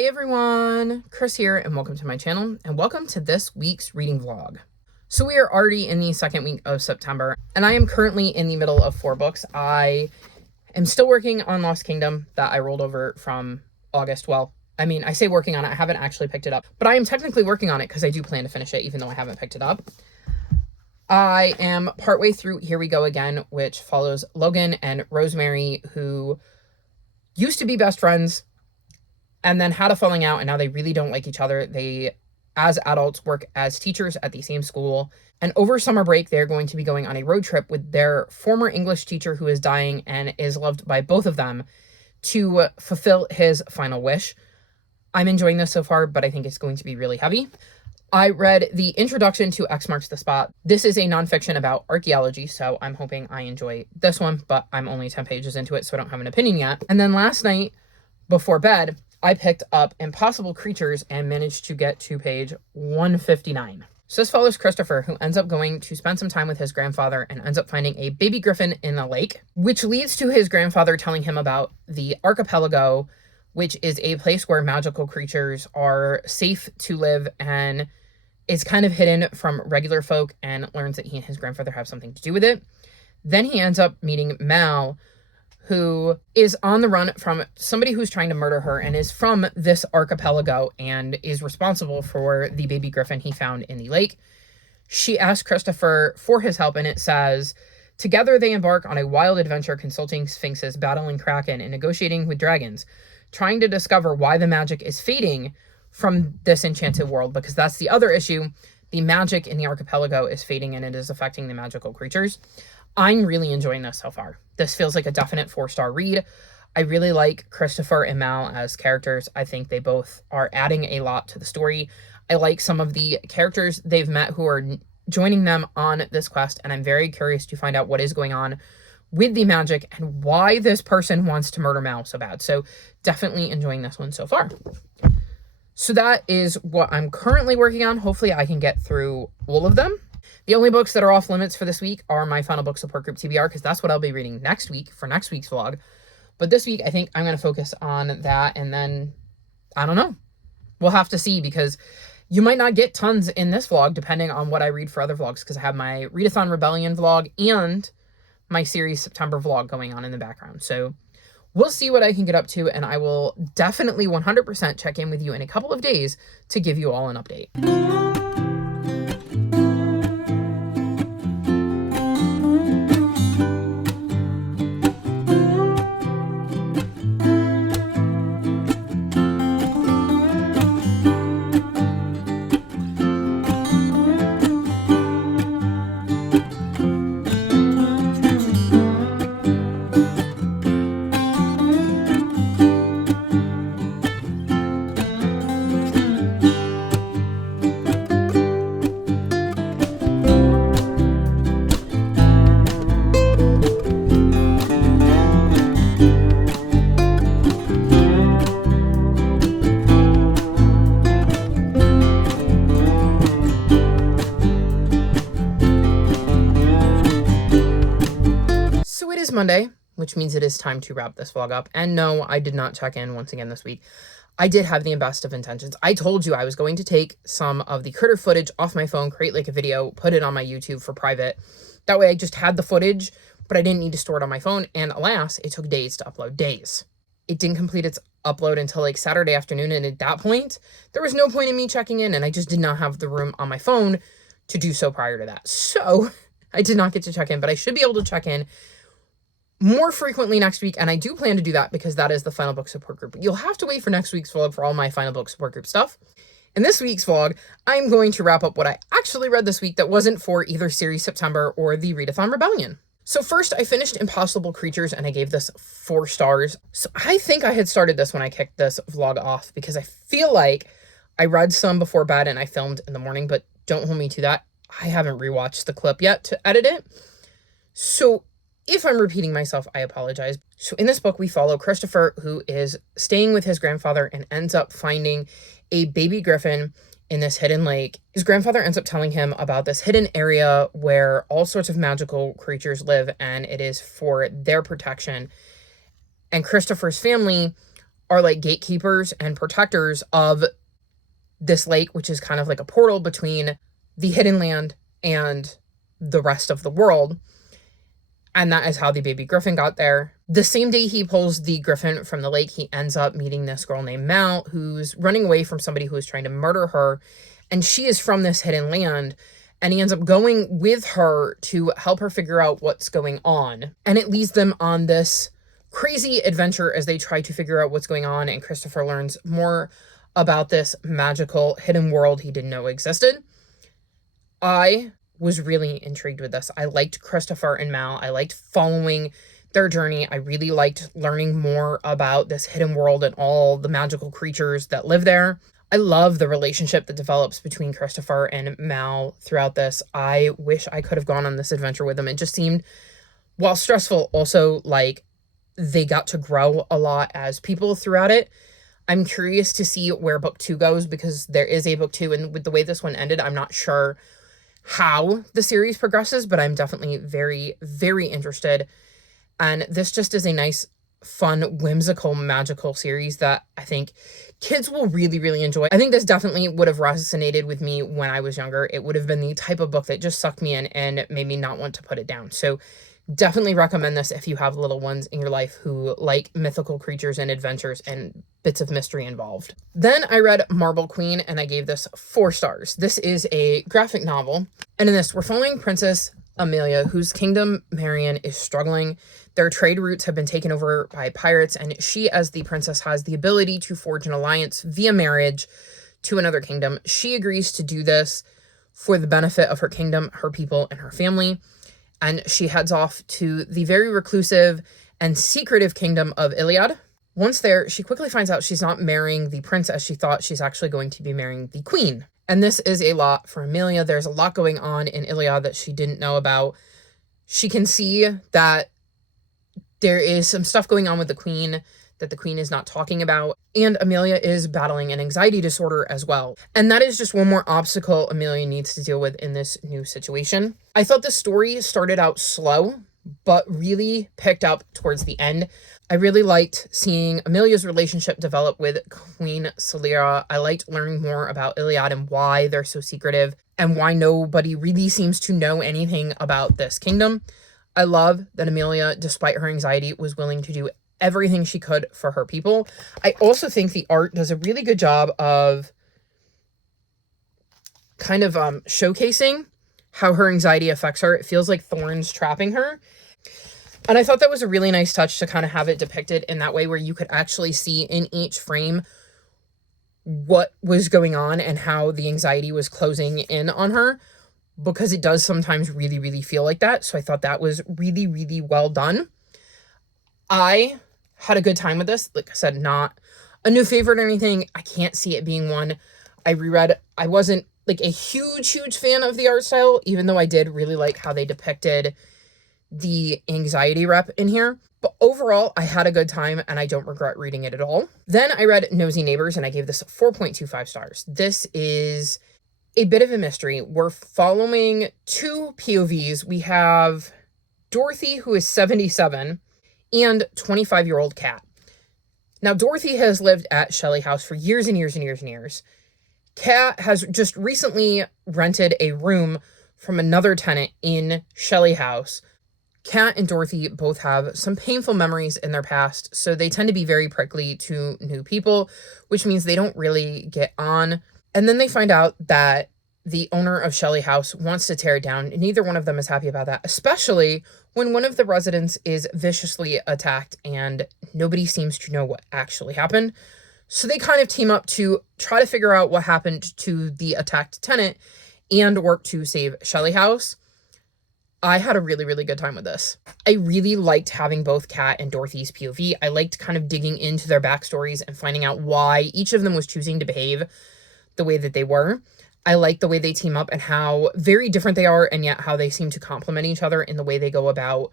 Hi everyone, Chris here and welcome to my channel and welcome to this week's reading vlog. So we are already in the second week of September and I am currently in the middle of 4 books. I am still working on Lost Kingdom that I rolled over from August. Well, I mean, I say working on it, I haven't actually picked it up, but I am technically working on it because I do plan to finish it even though I haven't picked it up. I am partway through Here We Go Again, which follows Logan and Rosemary, who used to be best friends and then had a falling out, and now they really don't like each other. They, as adults, work as teachers at the same school. And over summer break, they're going to be going on a road trip with their former English teacher who is dying and is loved by both of them to fulfill his final wish. I'm enjoying this so far, but I think it's going to be really heavy. I read the introduction to X Marks the Spot. This is a nonfiction about archaeology, so I'm hoping I enjoy this one, but I'm only 10 pages into it, so I don't have an opinion yet. And then last night, before bed, I picked up Impossible Creatures and managed to get to page 159. So this follows Christopher, who ends up going to spend some time with his grandfather and ends up finding a baby griffin in a lake, which leads to his grandfather telling him about the archipelago, which is a place where magical creatures are safe to live and is kind of hidden from regular folk, and learns that he and his grandfather have something to do with it. Then he ends up meeting Mal, who is on the run from somebody who's trying to murder her and is from this archipelago and is responsible for the baby griffin he found in the lake. She asks Christopher for his help, and it says, together they embark on a wild adventure consulting sphinxes, battling kraken, and negotiating with dragons, trying to discover why the magic is fading from this enchanted world, because that's the other issue. The magic in the archipelago is fading and it is affecting the magical creatures. I'm really enjoying this so far. This feels like a definite 4-star read. I really like Christopher and Mal as characters. I think they both are adding a lot to the story. I like some of the characters they've met who are joining them on this quest, and I'm very curious to find out what is going on with the magic and why this person wants to murder Mal so bad. So definitely enjoying this one so far. So that is what I'm currently working on. Hopefully I can get through all of them. The only books that are off limits for this week are my final book support group TBR, because that's what I'll be reading next week for next week's vlog. But this week, I think I'm going to focus on that, and then, I don't know. We'll have to see, because you might not get tons in this vlog, depending on what I read for other vlogs, because I have my Readathon Rebellion vlog and my series September vlog going on in the background. So we'll see what I can get up to, and I will definitely 100% check in with you in a couple of days to give you all an update. Monday, which means it is time to wrap this vlog up. And no, I did not check in once again this week. I did have the best of intentions. I told you I was going to take some of the critter footage off my phone, create like a video, put it on my YouTube for private. That way I just had the footage, but I didn't need to store it on my phone. And alas, it took days to upload, days. It didn't complete its upload until like Saturday afternoon. And at that point, there was no point in me checking in, and I just did not have the room on my phone to do so prior to that. So I did not get to check in, but I should be able to check in more frequently next week, and I do plan to do that because that is the final book support group. You'll have to wait for next week's vlog for all my final book support group stuff. In this week's vlog, I'm going to wrap up what I actually read this week that wasn't for either Series September or the Readathon Rebellion. So first, I finished Impossible Creatures, and I gave this 4 stars. So I think I had started this when I kicked this vlog off, because I feel like I read some before bed and I filmed in the morning, but don't hold me to that. I haven't rewatched the clip yet to edit it. So if I'm repeating myself, I apologize. So in this book, we follow Christopher, who is staying with his grandfather and ends up finding a baby griffin in this hidden lake. His grandfather ends up telling him about this hidden area where all sorts of magical creatures live, and it is for their protection. And Christopher's family are like gatekeepers and protectors of this lake, which is kind of like a portal between the hidden land and the rest of the world. And that is how the baby griffin got there. The same day he pulls the griffin from the lake, he ends up meeting this girl named Mal, who's running away from somebody who is trying to murder her. And she is from this hidden land. And he ends up going with her to help her figure out what's going on. And it leads them on this crazy adventure as they try to figure out what's going on. And Christopher learns more about this magical hidden world he didn't know existed. I was really intrigued with this. I liked Christopher and Mal. I liked following their journey. I really liked learning more about this hidden world and all the magical creatures that live there. I love the relationship that develops between Christopher and Mal throughout this. I wish I could have gone on this adventure with them. It just seemed, while stressful, also like they got to grow a lot as people throughout it. I'm curious to see where book 2 goes, because there is a book 2, and with the way this one ended, I'm not sure how the series progresses, but I'm definitely very, very interested. And this just is a nice, fun, whimsical, magical series that I think kids will really, really enjoy. I think this definitely would have resonated with me when I was younger. It would have been the type of book that just sucked me in and made me not want to put it down. So definitely recommend this if you have little ones in your life who like mythical creatures and adventures and bits of mystery involved. Then I read Marble Queen, and I gave this 4 stars. This is a graphic novel, and in this we're following Princess Amelia, whose kingdom, Marion, is struggling. Their trade routes have been taken over by pirates, and she, as the princess, has the ability to forge an alliance via marriage to another kingdom. She agrees to do this for the benefit of her kingdom, her people, and her family. And she heads off to the very reclusive and secretive kingdom of Iliad. Once there, she quickly finds out she's not marrying the prince as she thought. She's actually going to be marrying the queen. And this is a lot for Amelia. There's a lot going on in Iliad that she didn't know about. She can see that there is some stuff going on with the queen that the queen is not talking about. And Amelia is battling an anxiety disorder as well. And that is just one more obstacle Amelia needs to deal with in this new situation. I thought the story started out slow, but really picked up towards the end. I really liked seeing Amelia's relationship develop with Queen Salira. I liked learning more about Iliad and why they're so secretive and why nobody really seems to know anything about this kingdom. I love that Amelia, despite her anxiety, was willing to do everything she could for her people. I also think the art does a really good job of kind of showcasing how her anxiety affects her. It feels like thorns trapping her. And I thought that was a really nice touch to kind of have it depicted in that way, where you could actually see in each frame what was going on and how the anxiety was closing in on her, because it does sometimes really, really feel like that. So I thought that was really, really well done. I had a good time with this. Like I said, not a new favorite or anything. I can't see it being one I reread. I wasn't like a huge fan of the art style, even though I did really like how they depicted the anxiety rep in here. But overall, I had a good time and I don't regret reading it at all. Then I read Nosy Neighbors, and I gave this 4.25 stars. This is a bit of a mystery. We're following 2 POVs. We have Dorothy, who is 77, and 25-year-old Kat. Now, Dorothy has lived at Shelley House for years and years and years and years. Kat has just recently rented a room from another tenant in Shelley House. Kat and Dorothy both have some painful memories in their past, so they tend to be very prickly to new people, which means they don't really get on. And then they find out that the owner of Shelley House wants to tear it down, and neither one of them is happy about that, especially when one of the residents is viciously attacked and nobody seems to know what actually happened. So they kind of team up to try to figure out what happened to the attacked tenant and work to save Shelley House. I had a really, really good time with this. I really liked having both Kat and Dorothy's POV. I liked kind of digging into their backstories and finding out why each of them was choosing to behave the way that they were. I like the way they team up and how very different they are, and yet how they seem to complement each other in the way they go about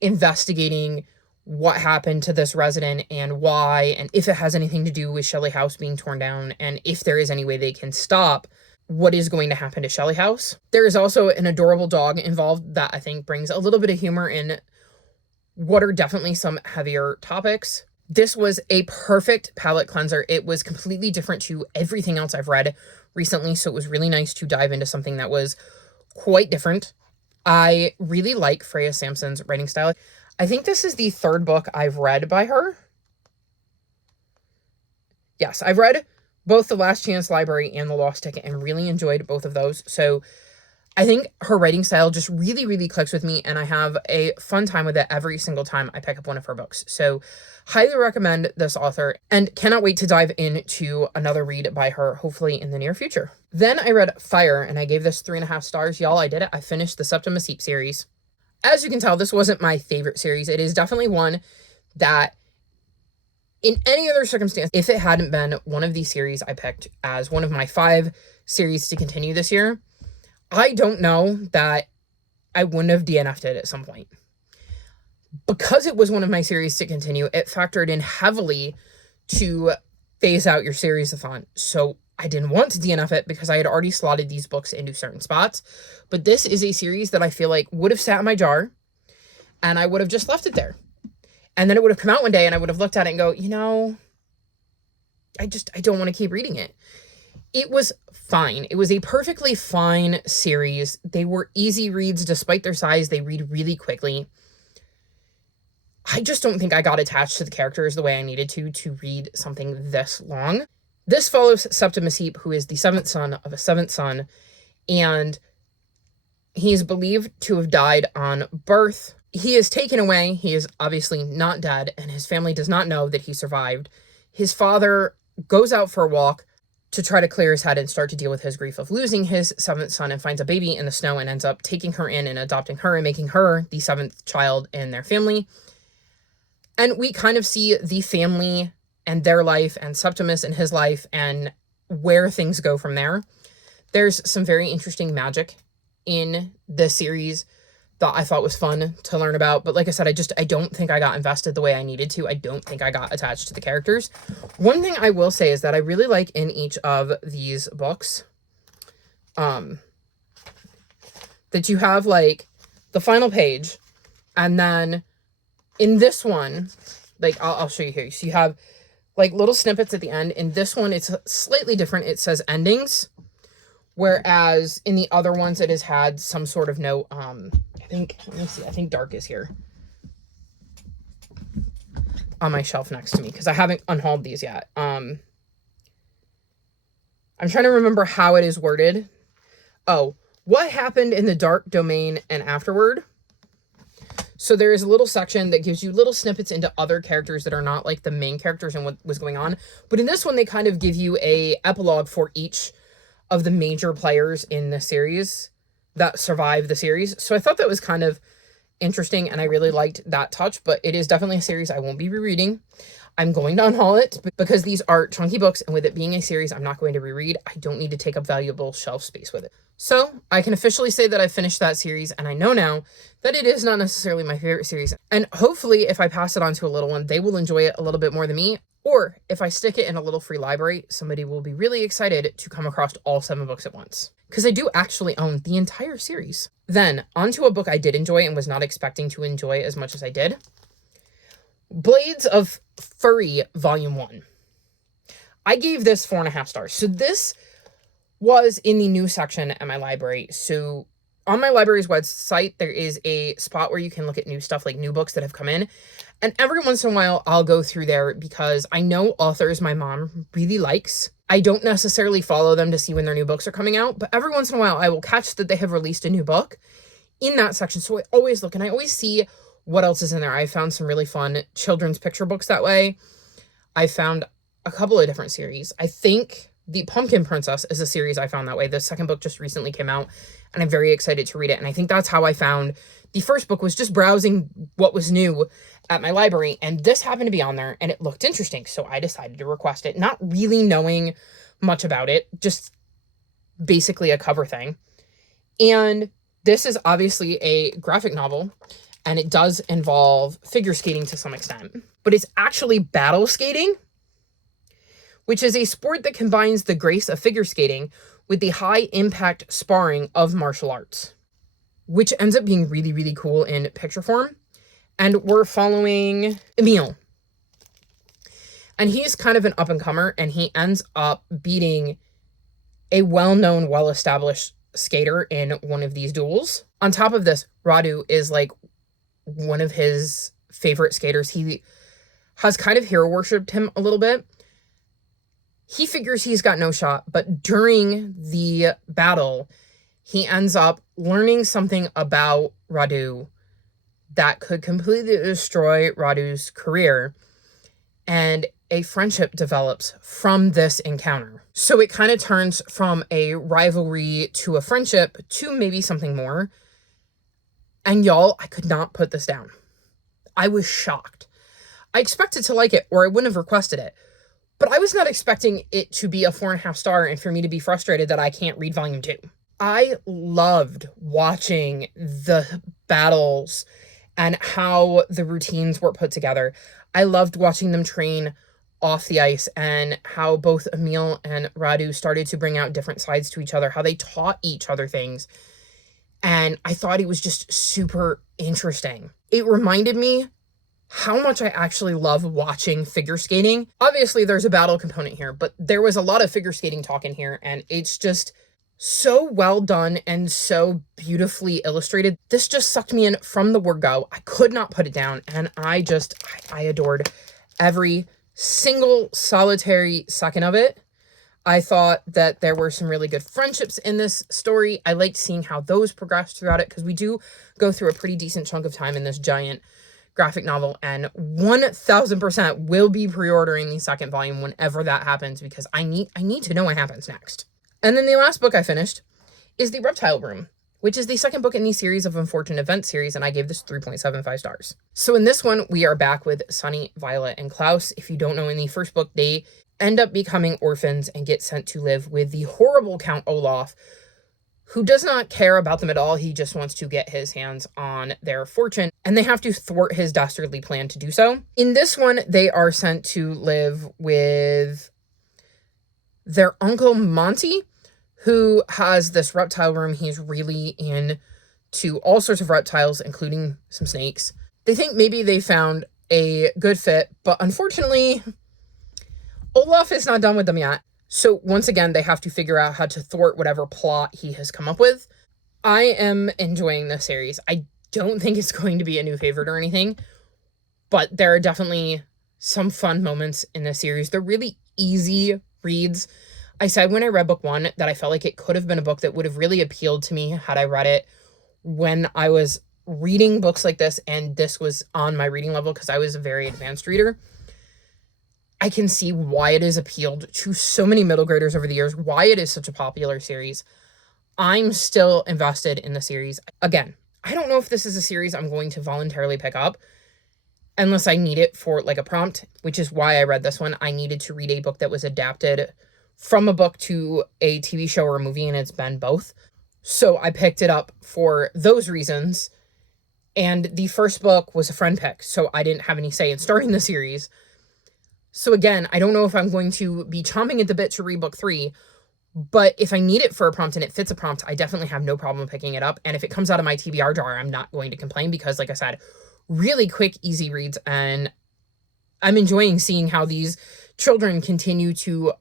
investigating what happened to this resident and why, and if it has anything to do with Shelley House being torn down, and if there is any way they can stop what is going to happen to Shelley House. There is also an adorable dog involved that I think brings a little bit of humor in what are definitely some heavier topics. This was a perfect palette cleanser. It was completely different to everything else I've read recently, so it was really nice to dive into something that was quite different. I really like Freya Sampson's writing style. I think this is the third book I've read by her. Yes, I've read both The Last Chance Library and The Lost Ticket and really enjoyed both of those. So I think her writing style just really, really clicks with me, and I have a fun time with it every single time I pick up one of her books. So highly recommend this author and cannot wait to dive into another read by her, hopefully in the near future. Then I read Fire, and I gave this 3.5 stars. Y'all, I did it. I finished the Septimus Heap series. As you can tell, this wasn't my favorite series. It is definitely one that, in any other circumstance, if it hadn't been one of these series I picked as one of my 5 series to continue this year, I don't know that I wouldn't have DNF'd it at some point. Because it was one of my series to continue, it factored in heavily to phase out your series-a-thon. So I didn't want to DNF it because I had already slotted these books into certain spots. But this is a series that I feel like would have sat in my jar, and I would have just left it there. And then it would have come out one day, and I would have looked at it and go, you know, I don't want to keep reading it. It was fine. It was a perfectly fine series. They were easy reads despite their size. They read really quickly. I just don't think I got attached to the characters the way I needed to read something this long. This follows Septimus Heap, who is the 7th son of a 7th son, and he is believed to have died on birth. He is taken away. He is obviously not dead, and his family does not know that he survived. His father goes out for a walk to try to clear his head and start to deal with his grief of losing his 7th son, and finds a baby in the snow and ends up taking her in and adopting her and making her the 7th child in their family. And we kind of see the family and their life and Septimus and his life and where things go from there. There's some very interesting magic in the series that I thought was fun to learn about. But like I said, I don't think I got invested the way I needed to. I don't think I got attached to the characters. One thing I will say is that I really like in each of these books, that you have like the final page, and then in this one, like I'll show you here. So you have like little snippets at the end. In this one, it's slightly different. It says endings, whereas in the other ones, it has had some sort of note. Let me see. I think Dark is here on my shelf next to me because I haven't unhauled these yet. I'm trying to remember how it is worded. Oh, what happened in the dark domain and afterward? So there is a little section that gives you little snippets into other characters that are not like the main characters and what was going on. But in this one, they kind of give you a epilogue for each of the major players in the series that survive the series. So I thought that was kind of interesting, and I really liked that touch, but it is definitely a series I won't be rereading. I'm going to unhaul it because these are chunky books, and with it being a series I'm not going to reread, I don't need to take up valuable shelf space with it. So I can officially say that I finished that series, and I know now that it is not necessarily my favorite series. And hopefully if I pass it on to a little one, they will enjoy it a little bit more than me. Or if I stick it in a little free library, somebody will be really excited to come across all 7 books at once. Because I do actually own the entire series. Then, onto a book I did enjoy and was not expecting to enjoy as much as I did. Blades of Fury, Volume 1. I gave this 4.5 stars. So this was in the new section at my library. So on my library's website, there is a spot where you can look at new stuff, like new books that have come in. And every once in a while, I'll go through there because I know authors my mom really likes. I don't necessarily follow them to see when their new books are coming out, but every once in a while, I will catch that they have released a new book in that section. So I always look, and I always see what else is in there. I found some really fun children's picture books that way. I found a couple of different series. I think The Pumpkin Princess is a series I found that way. The second book just recently came out, and I'm very excited to read it. And I think that's how I found the first book, was just browsing what was new at my library. And this happened to be on there, and it looked interesting. So I decided to request it, not really knowing much about it, just basically a cover thing. And this is obviously a graphic novel, and it does involve figure skating to some extent. But it's actually battle skating, which is a sport that combines the grace of figure skating with the high-impact sparring of martial arts, which ends up being really, really cool in picture form. And we're following Emile. And he's kind of an up-and-comer, and he ends up beating a well-known, well-established skater in one of these duels. On top of this, Radu is like one of his favorite skaters. He has kind of hero worshipped him a little bit. He figures he's got no shot, but during the battle, he ends up learning something about Radu that could completely destroy Radu's career, and a friendship develops from this encounter. So it kind of turns from a rivalry to a friendship to maybe something more. And y'all, I could not put this down. I was shocked. I expected to like it, or I wouldn't have requested it. But I was not expecting it to be a 4.5 star and for me to be frustrated that I can't read volume 2. I loved watching the battles and how the routines were put together. I loved watching them train off the ice and how both Emil and Radu started to bring out different sides to each other, how they taught each other things. And I thought it was just super interesting. It reminded me how much I actually love watching figure skating. Obviously, there's a battle component here, but there was a lot of figure skating talk in here, and it's just so well done and so beautifully illustrated. This just sucked me in from the word go. I could not put it down, and I adored every single solitary second of it. I thought that there were some really good friendships in this story. I liked seeing how those progressed throughout it, because we do go through a pretty decent chunk of time in this giant graphic novel, and 1000% will be pre-ordering the second volume whenever that happens, because I need to know what happens next. And then the last book I finished is The Reptile Room, which is the second book in the series of Unfortunate Events series, and I gave this 3.75 stars. So in this one, we are back with Sunny, Violet, and Klaus. If you don't know, in the first book, they end up becoming orphans and get sent to live with the horrible Count Olaf, who does not care about them at all. He just wants to get his hands on their fortune, and they have to thwart his dastardly plan to do so. In this one, they are sent to live with their uncle Monty, who has this reptile room. He's really into all sorts of reptiles, including some snakes. They think maybe they found a good fit, but unfortunately, Olaf is not done with them yet. So once again, they have to figure out how to thwart whatever plot he has come up with. I am enjoying this series. I don't think it's going to be a new favorite or anything, but there are definitely some fun moments in this series. They're really easy reads. I said when I read book 1 that I felt like it could have been a book that would have really appealed to me had I read it when I was reading books like this, and this was on my reading level because I was a very advanced reader. I can see why it has appealed to so many middle graders over the years, why it is such a popular series. I'm still invested in the series. Again, I don't know if this is a series I'm going to voluntarily pick up unless I need it for like a prompt, which is why I read this one. I needed to read a book that was adapted from a book to a TV show or a movie, and it's been both. So I picked it up for those reasons. And the first book was a friend pick, so I didn't have any say in starting the series. So again, I don't know if I'm going to be chomping at the bit to read book 3, but if I need it for a prompt and it fits a prompt, I definitely have no problem picking it up. And if it comes out of my TBR jar, I'm not going to complain because, like I said, really quick, easy reads. And I'm enjoying seeing how these children continue to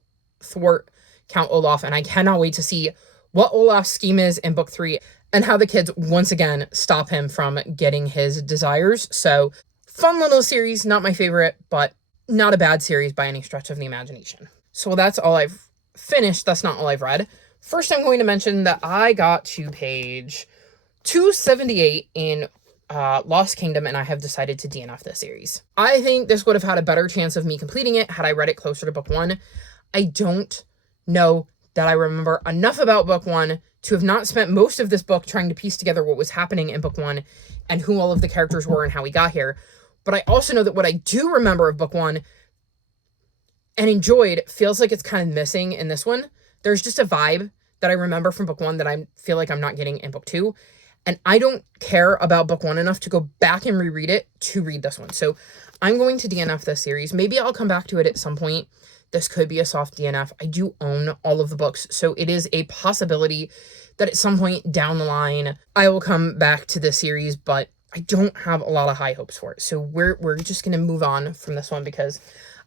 thwart Count Olaf. And I cannot wait to see what Olaf's scheme is in book 3 and how the kids once again stop him from getting his desires. So fun little series, not my favorite, but not a bad series by any stretch of the imagination. So that's all I've finished. That's not all I've read. First, I'm going to mention that I got to page 278 in Lost Kingdom, and I have decided to DNF this series. I think this would have had a better chance of me completing it had I read it closer to book 1. I don't know that I remember enough about book 1 to have not spent most of this book trying to piece together what was happening in book 1 and who all of the characters were and how we got here. But I also know that what I do remember of book 1 and enjoyed feels like it's kind of missing in this one. There's just a vibe that I remember from book 1 that I feel like I'm not getting in book 2. And I don't care about book 1 enough to go back and reread it to read this one. So I'm going to DNF this series. Maybe I'll come back to it at some point. This could be a soft DNF. I do own all of the books, so it is a possibility that at some point down the line, I will come back to this series, but I don't have a lot of high hopes for it. So we're just going to move on from this one because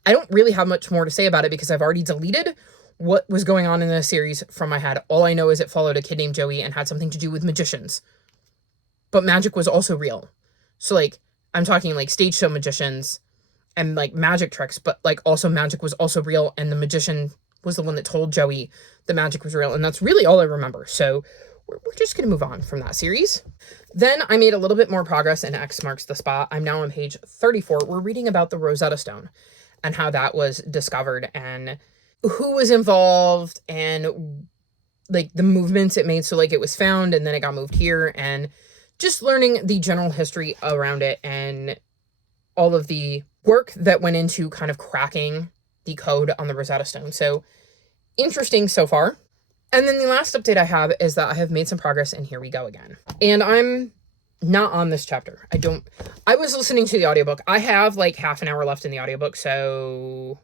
I don't really have much more to say about it because I've already deleted what was going on in the series from my head. All I know is it followed a kid named Joey and had something to do with magicians. But magic was also real. So, like, I'm talking, like, stage show magicians and, like, magic tricks, but, like, also magic was also real, and the magician was the one that told Joey the magic was real, and that's really all I remember. So we're just going to move on from that series. Then I made a little bit more progress in X Marks the Spot. I'm now on page 34. We're reading about the Rosetta Stone and how that was discovered and who was involved and, like, the movements it made. So, like, it was found and then it got moved here, and just learning the general history around it and all of the work that went into kind of cracking the code on the Rosetta Stone. So interesting so far. And then the last update I have is that I have made some progress, and here we go again. And I'm not on this chapter. I was listening to the audiobook. I have like half an hour left in the audiobook, so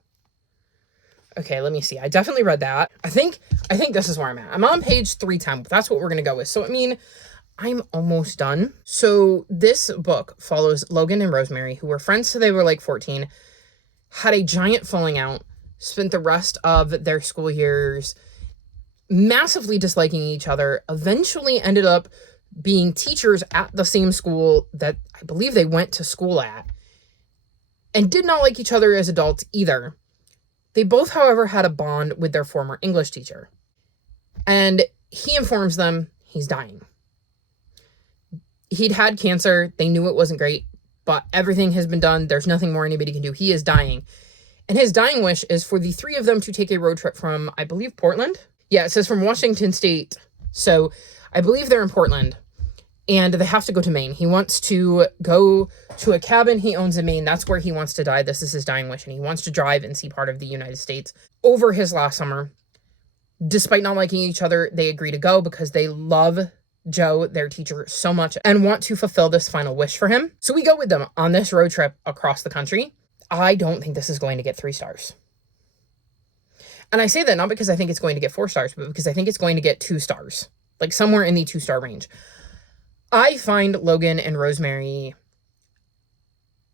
okay, let me see. I definitely read that. I think this is where I'm at. I'm on page 310. That's what we're going to go with. So, I mean, I'm almost done. So this book follows Logan and Rosemary, who were friends till they were like 14, had a giant falling out, spent the rest of their school years massively disliking each other, eventually ended up being teachers at the same school that I believe they went to school at, and did not like each other as adults either. They both, however, had a bond with their former English teacher, and he informs them he's dying. He'd had cancer. They knew it wasn't great, but everything has been done. There's nothing more anybody can do. He is dying. And his dying wish is for the three of them to take a road trip from, I believe, Portland. Yeah, it says from Washington State. So I believe they're in Portland, and they have to go to Maine. He wants to go to a cabin he owns in Maine. That's where he wants to die. This is his dying wish, and he wants to drive and see part of the United States. Over his last summer, despite not liking each other, they agree to go because they love Joe, their teacher, so much and want to fulfill this final wish for him. So we go with them on this road trip across the country. I don't think this is going to get 3 stars. And I say that not because I think it's going to get 4 stars, but because I think it's going to get 2 stars, like somewhere in the 2-star range. I find Logan and Rosemary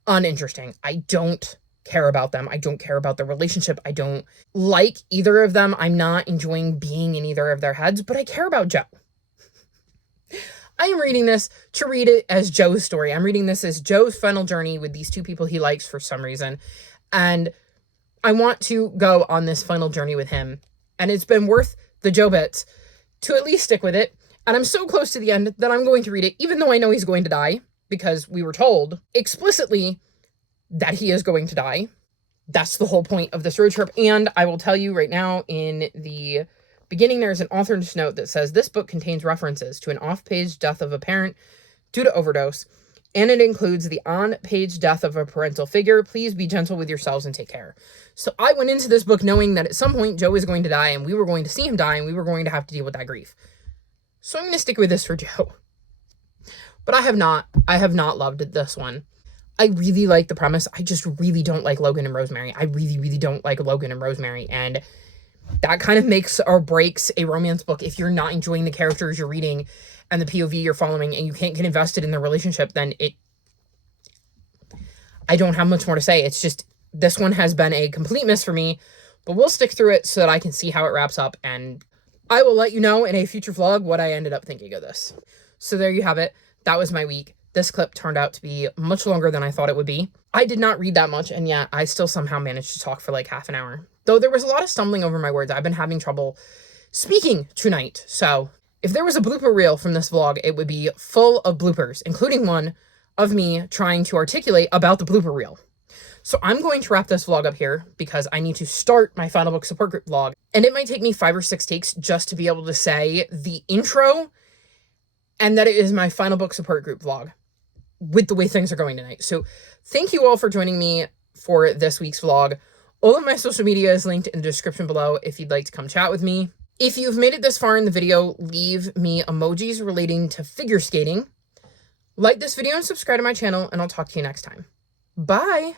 uninteresting. I don't care about them. I don't care about their relationship. I don't like either of them. I'm not enjoying being in either of their heads, but I care about Joe. I am reading this to read it as Joe's story. I'm reading this as Joe's final journey with these 2 people he likes for some reason. And I want to go on this final journey with him. And it's been worth the Joe bits to at least stick with it. And I'm so close to the end that I'm going to read it, even though I know he's going to die, because we were told explicitly that he is going to die. That's the whole point of this road trip. And I will tell you right now, in the beginning, there's an author's note that says this book contains references to an off-page death of a parent due to overdose, and it includes the on-page death of a parental figure. Please be gentle with yourselves and take care. So I went into this book knowing that at some point Joe was going to die, and we were going to see him die, and we were going to have to deal with that grief. So I'm going to stick with this for Joe. But I have not loved this one. I really like the premise. I just really don't like Logan and Rosemary. I really, really don't like Logan and Rosemary, and that kind of makes or breaks a romance book. If you're not enjoying the characters you're reading and the POV you're following and you can't get invested in the relationship, then I don't have much more to say. It's just, this one has been a complete miss for me, but we'll stick through it so that I can see how it wraps up, and I will let you know in a future vlog what I ended up thinking of this. So there you have it. That was my week. This clip turned out to be much longer than I thought it would be. I did not read that much, and yet I still somehow managed to talk for like half an hour. Though there was a lot of stumbling over my words. I've been having trouble speaking tonight. So if there was a blooper reel from this vlog, it would be full of bloopers, including one of me trying to articulate about the blooper reel. So I'm going to wrap this vlog up here because I need to start my final book support group vlog. And it might take me 5 or 6 takes just to be able to say the intro and that it is my final book support group vlog with the way things are going tonight. So thank you all for joining me for this week's vlog. All of my social media is linked in the description below if you'd like to come chat with me. If you've made it this far in the video, leave me emojis relating to figure skating. Like this video and subscribe to my channel, and I'll talk to you next time. Bye!